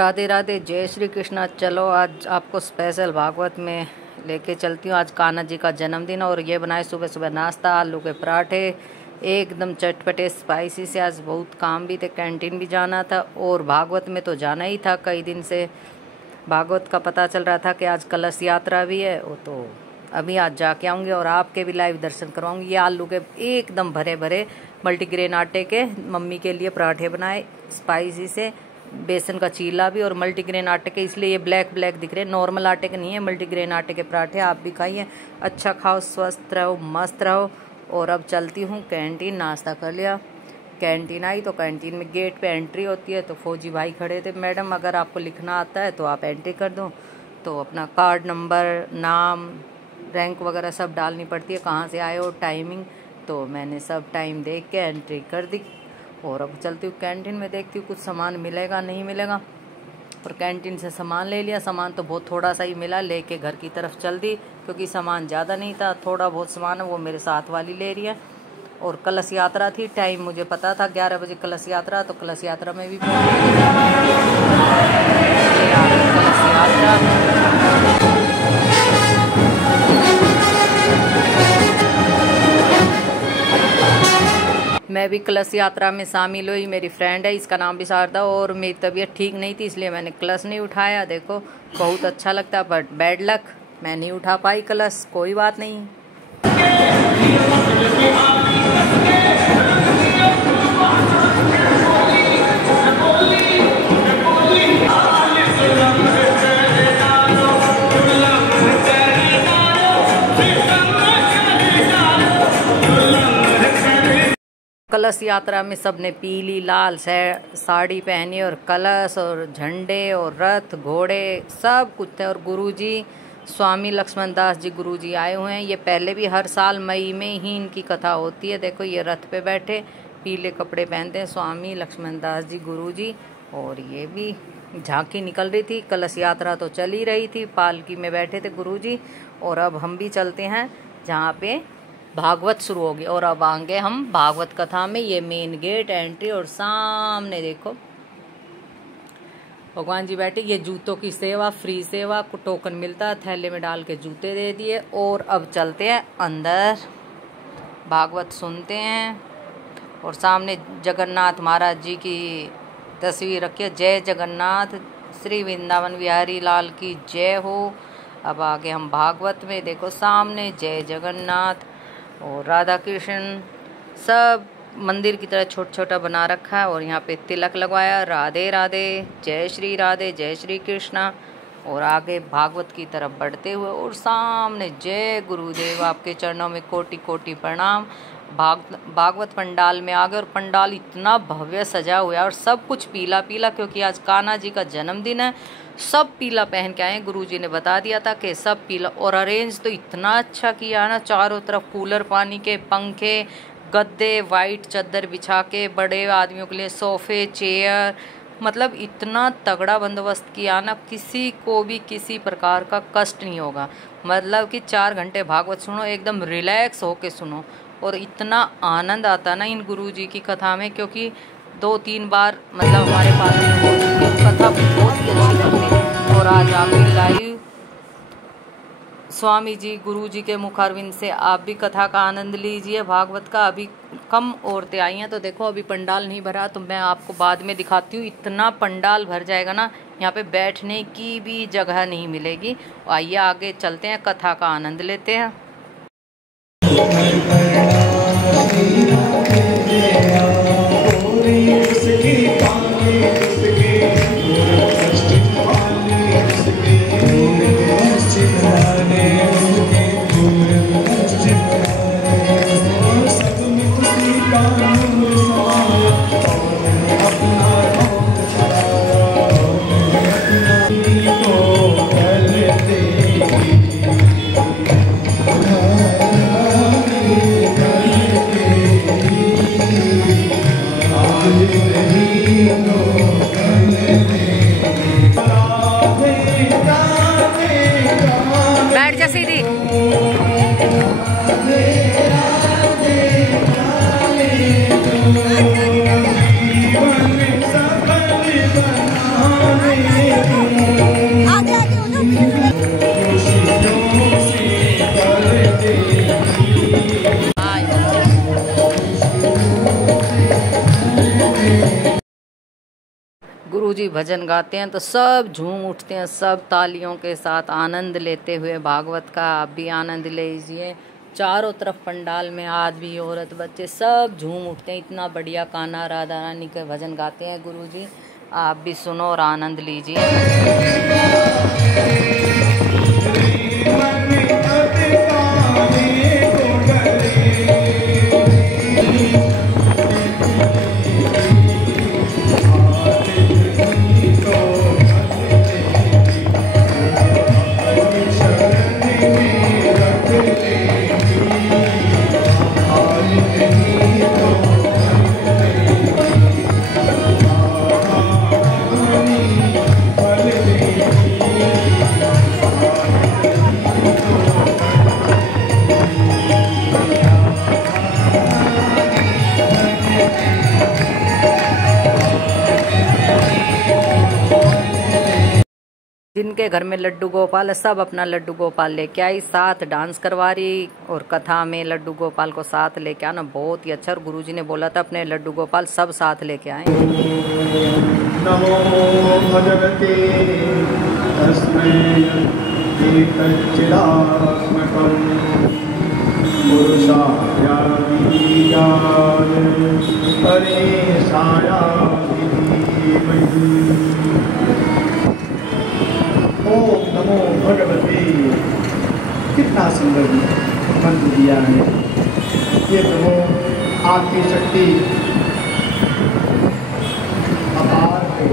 राधे राधे, जय श्री कृष्णा। चलो आज आपको स्पेशल भागवत में लेके चलती हूँ। आज कान्हा जी का जन्मदिन और ये बनाए सुबह सुबह नाश्ता, आलू के पराठे एकदम चटपटे स्पाइसी से। आज बहुत काम भी थे, कैंटीन भी जाना था और भागवत में तो जाना ही था। कई दिन से भागवत का पता चल रहा था कि आज कलश यात्रा भी है, वो तो अभी आज जाके आऊँगी और आपके भी लाइव दर्शन करवाऊँगी। ये आलू के एकदम भरे भरे मल्टीग्रेन आटे के मम्मी के लिए पराठे बनाए स्पाइसी से, बेसन का चीला भी और मल्टीग्रेन आटे के, इसलिए ये ब्लैक ब्लैक दिख रहे हैं। नॉर्मल आटे के नहीं है, मल्टीग्रेन आटे के पराठे। आप भी खाइए, अच्छा खाओ, स्वस्थ रहो, मस्त रहो। और अब चलती हूँ कैंटीन। नाश्ता कर लिया, कैंटीन आई तो कैंटीन में गेट पे एंट्री होती है तो फौजी भाई खड़े थे। मैडम अगर आपको लिखना आता है तो आप एंट्री कर दो। तो अपना कार्ड नंबर, नाम, रैंक वगैरह सब डालनी पड़ती है, कहाँ से आए हो, टाइमिंग। तो मैंने सब टाइम देख के एंट्री कर दी और अब चलती हूँ कैंटीन में, देखती हूँ कुछ सामान मिलेगा नहीं मिलेगा। और कैंटीन से सामान ले लिया। सामान तो बहुत थोड़ा सा ही मिला, लेके घर की तरफ चल दी क्योंकि सामान ज़्यादा नहीं था। थोड़ा बहुत सामान है वो मेरे साथ वाली ले रही है। और कलश यात्रा थी, टाइम मुझे पता था 11 बजे कलश यात्रा, तो कलश यात्रा में भी कलश यात्रा। मैं भी कलश यात्रा में शामिल हुई। मेरी फ्रेंड है, इसका नाम भी शारदा, और मेरी तबीयत ठीक नहीं थी इसलिए मैंने कलश नहीं उठाया। देखो बहुत अच्छा लगता है बट बैड लक, मैं नहीं उठा पाई कलश। कोई बात नहीं। कलश यात्रा में सबने पीली लाल साड़ी पहनी और कलश और झंडे और रथ घोड़े सब कुछ थे। और गुरुजी स्वामी लक्ष्मण दास जी गुरुजी आए हुए हैं। ये पहले भी हर साल मई में ही इनकी कथा होती है। देखो ये रथ पे बैठे, पीले कपड़े पहनते हैं स्वामी लक्ष्मण दास जी गुरुजी। और ये भी झांकी निकल रही थी, कलश यात्रा तो चल ही रही थी, पालकी में बैठे थे गुरुजी। और अब हम भी चलते हैं जहाँ पे भागवत शुरू होगी। और अब आएंगे हम भागवत कथा में। ये मेन गेट एंट्री और सामने देखो भगवान जी बैठे। ये जूतों की सेवा, फ्री सेवा, को टोकन मिलता है, थैले में डाल के जूते दे दिए। और अब चलते हैं अंदर, भागवत सुनते हैं। और सामने जगन्नाथ महाराज जी की तस्वीर रखी है। जय जगन्नाथ, श्री वृंदावन बिहारी लाल की जय हो। अब आगे हम भागवत में, देखो सामने जय जगन्नाथ और राधा कृष्ण सब मंदिर की तरह छोटा छोटा बना रखा है। और यहाँ पे तिलक लगवाया, राधे राधे, जय श्री कृष्णा। और आगे भागवत की तरफ बढ़ते हुए और सामने जय गुरुदेव, आपके चरणों में कोटि कोटि प्रणाम। भागवत पंडाल में आ गए और पंडाल इतना भव्य सजा हुआ है और सब कुछ पीला पीला, क्योंकि आज कान्हा जी का जन्मदिन है। सब पीला पहन के आए, गुरुजी ने बता दिया था कि सब पीला। और अरेंज तो इतना अच्छा किया ना, चारों तरफ कूलर पानी के, पंखे, गद्दे, वाइट चादर बिछा के, बड़े आदमियों के लिए सोफे, चेयर, मतलब इतना तगड़ा बंदोबस्त किया ना, किसी को भी किसी प्रकार का कष्ट नहीं होगा। मतलब कि 4 घंटे भागवत सुनो, एकदम रिलैक्स होके सुनो। और इतना आनंद आता ना इन गुरुजी की कथा में, क्योंकि 2-3 बार मतलब हमारे पास कथा बहुत ही अच्छी लगती है। और आज आप भी लाइव स्वामी जी गुरुजी के मुखारविंद से आप भी कथा का आनंद लीजिए भागवत का। अभी कम औरतें आई हैं तो देखो अभी पंडाल नहीं भरा, तो मैं आपको बाद में दिखाती हूँ। इतना पंडाल भर जाएगा ना, यहाँ पे बैठने की भी जगह नहीं मिलेगी। आइए आगे चलते हैं, कथा का आनंद लेते हैं। बैठ जा सीधी। भजन गाते हैं तो सब झूम उठते हैं, सब तालियों के साथ आनंद लेते हुए भागवत का आप भी आनंद लीजिए। चारों तरफ पंडाल में आदमी औरत बच्चे सब झूम उठते हैं। इतना बढ़िया कान्हा राधा रानी के भजन गाते हैं गुरुजी, आप भी सुनो और आनंद लीजिए। जिनके घर में लड्डू गोपाल है सब अपना लड्डू गोपाल लेके आई, साथ डांस करवा रही और कथा में लड्डू गोपाल को साथ लेके आना बहुत ही अच्छा। और गुरुजी ने बोला था अपने लड्डू गोपाल सब साथ लेके आए। नमो भगवते तस्मै एकच्चिदात्मकं पुरुषाय विद्याय परेशाय धीमहि। ओम नमो भगवते, कितना सुंदर मंत्र दिया है ये प्रभु, आपकी शक्ति अपार है।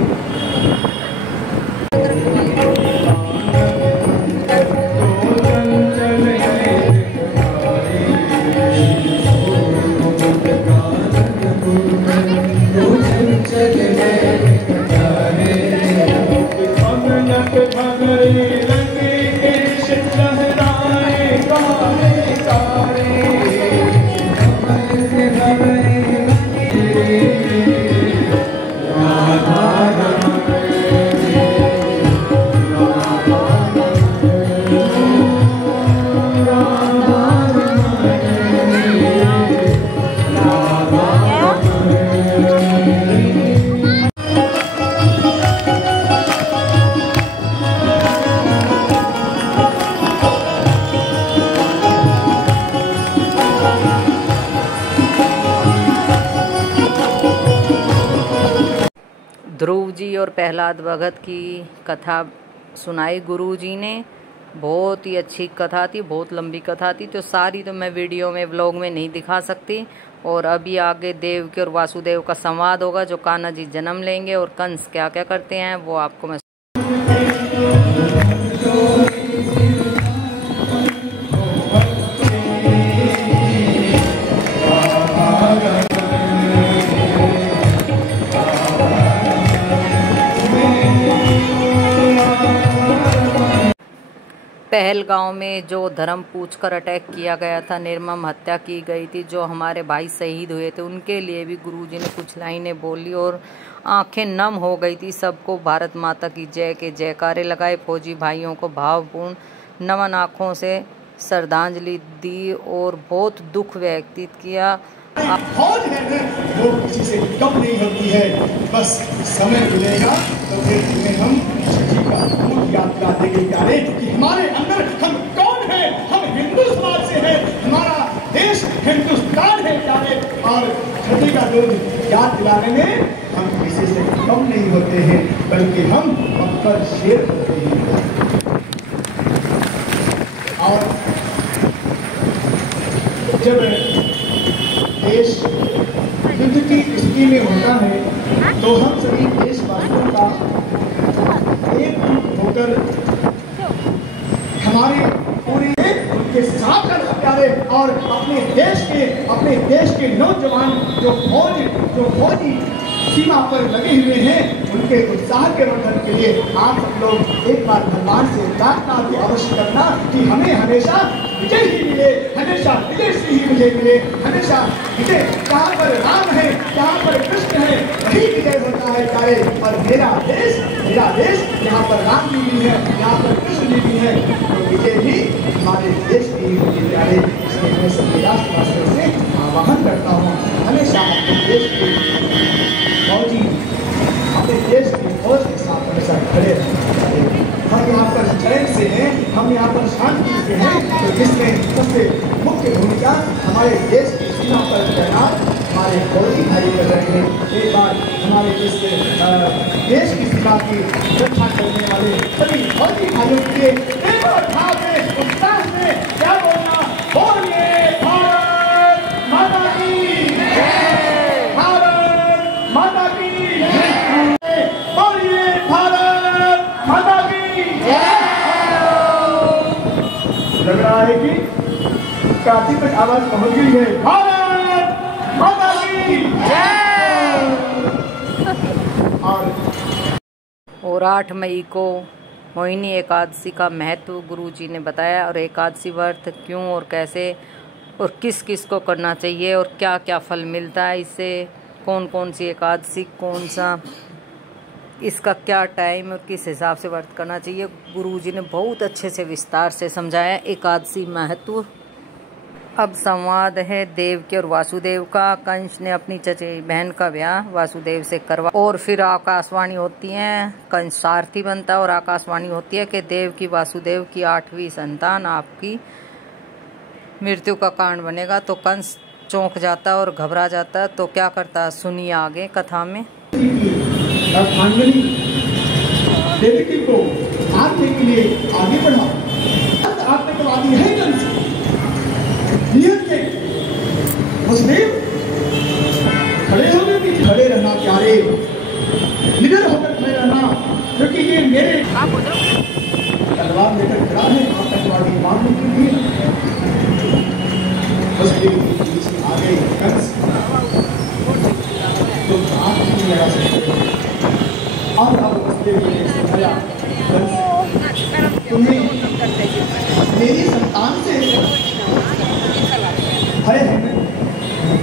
ध्रुव जी और प्रहलाद भगत की कथा सुनाई गुरुजी ने, बहुत ही अच्छी कथा थी, बहुत लंबी कथा थी, तो सारी तो मैं वीडियो में व्लॉग में नहीं दिखा सकती। और अभी आगे देवकी और वासुदेव का संवाद होगा, जो कान्हा जी जन्म लेंगे और कंस क्या क्या करते हैं वो आपको मैं पहलगांव में जो धर्म पूछकर अटैक किया गया था, निर्मम हत्या की गई थी, जो हमारे भाई शहीद हुए थे, उनके लिए भी गुरुजी ने कुछ लाइनें बोली और आंखें नम हो गई थी। सबको भारत माता की जय के जयकारे लगाए, फौजी भाइयों को भावपूर्ण नमन आँखों से श्रद्धांजलि दी और बहुत दुख व्यक्त किया। फौज है ना, वो किसी से कम नहीं होती है। बस समय मिलेगा तो फिर तुम्हें हम सच्ची का भूत याद दिला देंगे प्यारे कि हमारे अंदर हम कौन है। हम हिंदू समाज से हैं, हमारा देश हिंदुस्तान है प्यारे, और छठी का दूध याद दिलाने में हम किसी से कम नहीं होते हैं, बल्कि हम अक्सर शेर होते हैं। और जब देश युद्ध की स्थिति में होता है तो हम सभी देशवासियों का एक होकर हमारे पूरी उनके साथ रहना प्यारे, और अपने देश के नौजवान जो फौजी सीमा पर लगे हुए हैं, उनके उत्साह के वर्धन के लिए आप सब लोग एक बार भगवान से प्रार्थना की अवश्य करना कि हमें हमेशा विजय ही मिले, हमेशा विजय से ही विजय मिले, हमेशा विजय। जहाँ पर राम है, जहाँ पर कृष्ण है, वही विजय होता है प्यारे। और मेरा देश यहाँ पर राम जी भी है, यहाँ पर कृष्ण जी भी है, तो विजय भी हमारे देश की ही होगी प्यारे। इसलिए मैं सभी राष्ट्रवासियों से आह्वान करता हूँ, हमेशा अपने देश के फौजी अपने देश की फौज के साथ हमेशा खड़े रहें। हम यहाँ पर चैन से हैं, हम यहाँ पर शांति से हैं, तो जिसमें सबसे मुख्य भूमिका हमारे देश की सीमा पर तैनात हमारे फौजी भाई कर रहे हैं। एक बार हमारे इस देश की सीमा की रक्षा करने वाले सभी फौजी भाइयों के एक बार भाव में उत्साह से क्या बोलना, बोलिए भारत माता की जय, भारत माता की जय, बोलिए भारत माता की जय। लग रहा है कि काफी तक आवाज पहुंच गई है। भारत माता की जय। और 8 मई को मोहिनी एकादशी का महत्व गुरुजी ने बताया, और एकादशी व्रत क्यों और कैसे और किस किस को करना चाहिए और क्या क्या फल मिलता है इससे, कौन कौन सी एकादशी, कौन सा इसका क्या टाइम और किस हिसाब से व्रत करना चाहिए, गुरुजी ने बहुत अच्छे से विस्तार से समझाया एकादशी महत्व। अब संवाद है देवकी और वासुदेव का। कंस ने अपनी चचेरी बहन का ब्याह वासुदेव से करवा, और फिर आकाशवाणी होती है, कंस सारथी बनता है और आकाशवाणी होती है कि देवकी वासुदेव की 8वीं संतान आपकी मृत्यु का कारण बनेगा। तो कंस चौंक जाता है और घबरा जाता है। तो क्या करता है सुनिए आगे कथा में। देवकी को मारने के लिए आगे बढ़ा। आत्मवादी है कंस, नियत के वासुदेव खड़े हो गए कि खड़े रहना प्यारे, निडर होकर खड़े रहना, क्योंकि ये मेरे तलवार लेकर खड़ा है आतंकवादी मारने के लिए। वासुदेव के पीछे आ गए कंस, तो हाथ नहीं लगा सकते। और अब वासुदेव ने समझाया, तुम्हें मेरी संतान से भय है,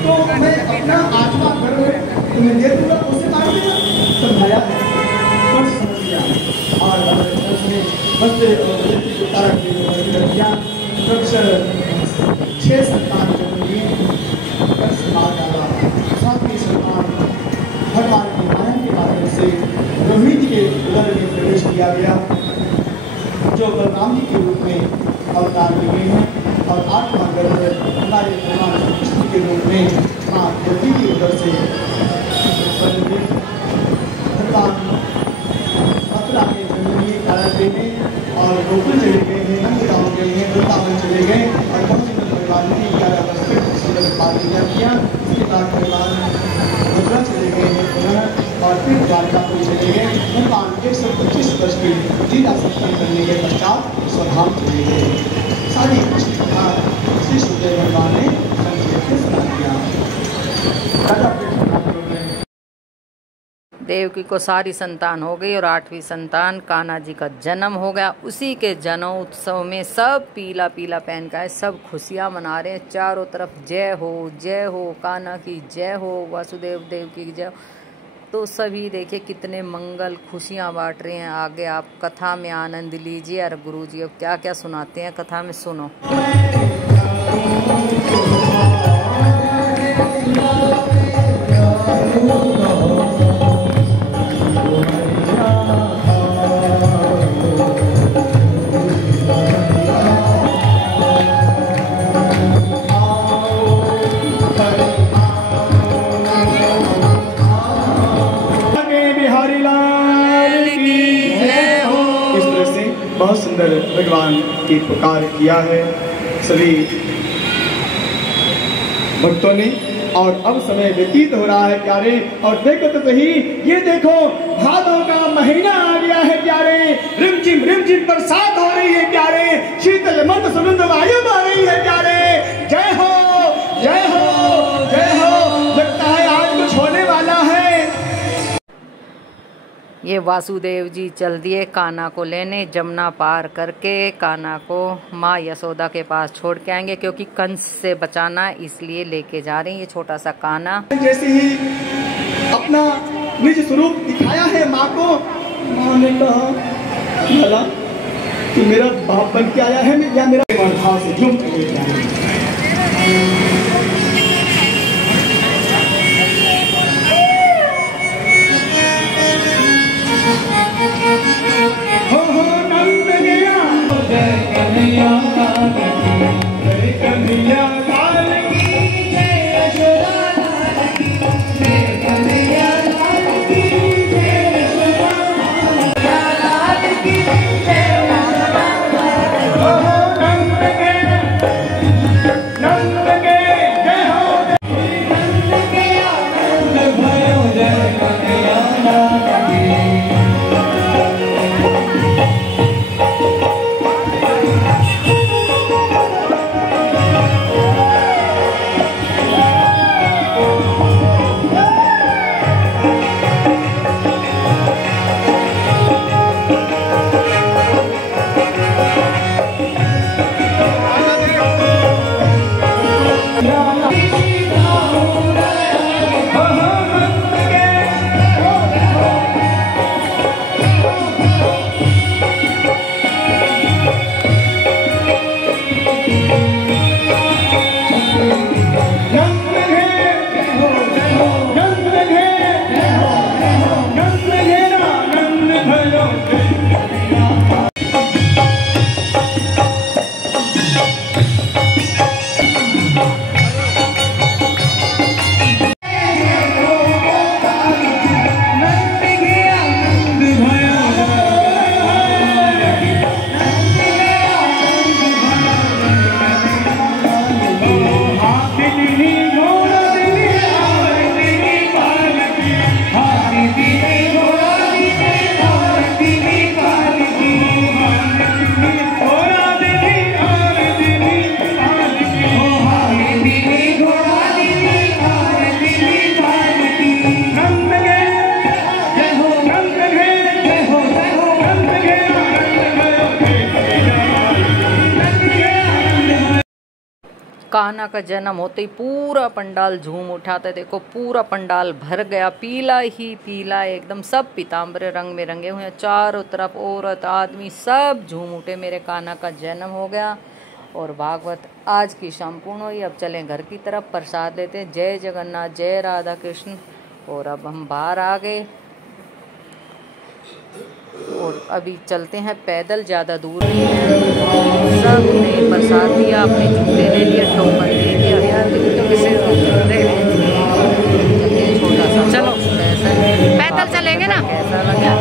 तो मैं अपना आत्मा गर्व तुम्हें दे दूंगा, उसे मार देगा। समझाया है, कंस समझ गया और उसने वस्त्र और व्यक्ति को तारक कर दिया। 6 संतान जन्म दिए, कंस मार डाला। 7वीं संतान भगवान की माया के माध्यम से रोहिणी के उदर में प्रवेश किया गया, जो बलराम जी के रूप में अवतार लिए हैं, और 8वां गर्भ हमारे भगवान कृष्ण के रूप में माँ देवी की उदर से भगवान मथुरा में जन्म लिए कारागृह में, और गोकुल चले गए हैं, नंदगांव गए हैं, वृंदावन चले गए, और बहुत भगवान ने 11 वर्ष तक सुंदर पालना किया। उसके बाद भगवान मथुरा चले गए हैं पुनः, और फिर द्वारकापुर चले गए। भगवान 125 वर्ष की लीला सत्संग करने के पश्चात स्वधाम चले गए। सारी कृष्ण कथा श्री सुखदेव भगवान ने संक्षेप में सुना दिया। देवकी को सारी संतान हो गई और 8वीं संतान कान्हा जी का जन्म हो गया। उसी के जन्म उत्सव में सब पीला पीला पहन का है, सब खुशियाँ मना रहे हैं, चारों तरफ जय हो, कान्हा की जय हो, वासुदेव देवकी की जय हो। तो सभी देखिए कितने मंगल खुशियाँ बांट रहे हैं। आगे आप कथा में आनंद लीजिए और गुरुजी अब क्या क्या सुनाते हैं कथा में सुनो। बहुत सुंदर भगवान की पुकार किया है सभी भक्तों ने, और अब समय व्यतीत हो रहा है प्यारे। और देखो तो सही, ये देखो भादों का महीना आ गया है प्यारे, रिमझिम बरसात हो रही है प्यारे, शीतल मंद सुगंध वायु आ रही है प्यारे। जय हो जय हो जय हो, लगता है आज कुछ होने वाला है। ये वासुदेव जी चल दिए कान्हा को लेने, जमुना पार करके कान्हा को माँ यशोदा के पास छोड़ के आएंगे, क्योंकि कंस से बचाना इसलिए लेके जा रहे हैं ये छोटा सा कान्हा। जैसे ही अपना निज स्वरूप दिखाया है माँ को, माँ ने कहा भला कि मेरा बाप बन के आया है या मेरा भाव से जुम के आया है। कन्हैया लाल की, कन्हैया लाल की जय, यशोदा लाल की जय, कन्हैया लाल की जय, यशोदा लाल की जय, यशोदा लाल की। ओ नंद के जय हो, नंद के आनंद भयो जय, कन्हैया लाल की। कान्हा का जन्म होते ही पूरा पंडाल झूम उठा था। देखो पूरा पंडाल भर गया, पीला ही पीला एकदम, सब पीताम्बर रंग में रंगे हुए हैं। चारों तरफ औरत आदमी सब झूम उठे, मेरे कान्हा का जन्म हो गया। और भागवत आज की शाम पूर्ण हुई। अब चलें घर की तरफ, प्रसाद लेते हैं। जय जगन्नाथ, जय राधा कृष्ण। और अब हम बाहर आ गए और अभी चलते हैं पैदल, ज़्यादा दूर नहीं है। सब ने प्रसाद दिया, अपने जूते ले लिए, टोकन ले लिया। यार तो किसी छोटा सा, चलो पैदल चलेंगे ना, कैसा लगा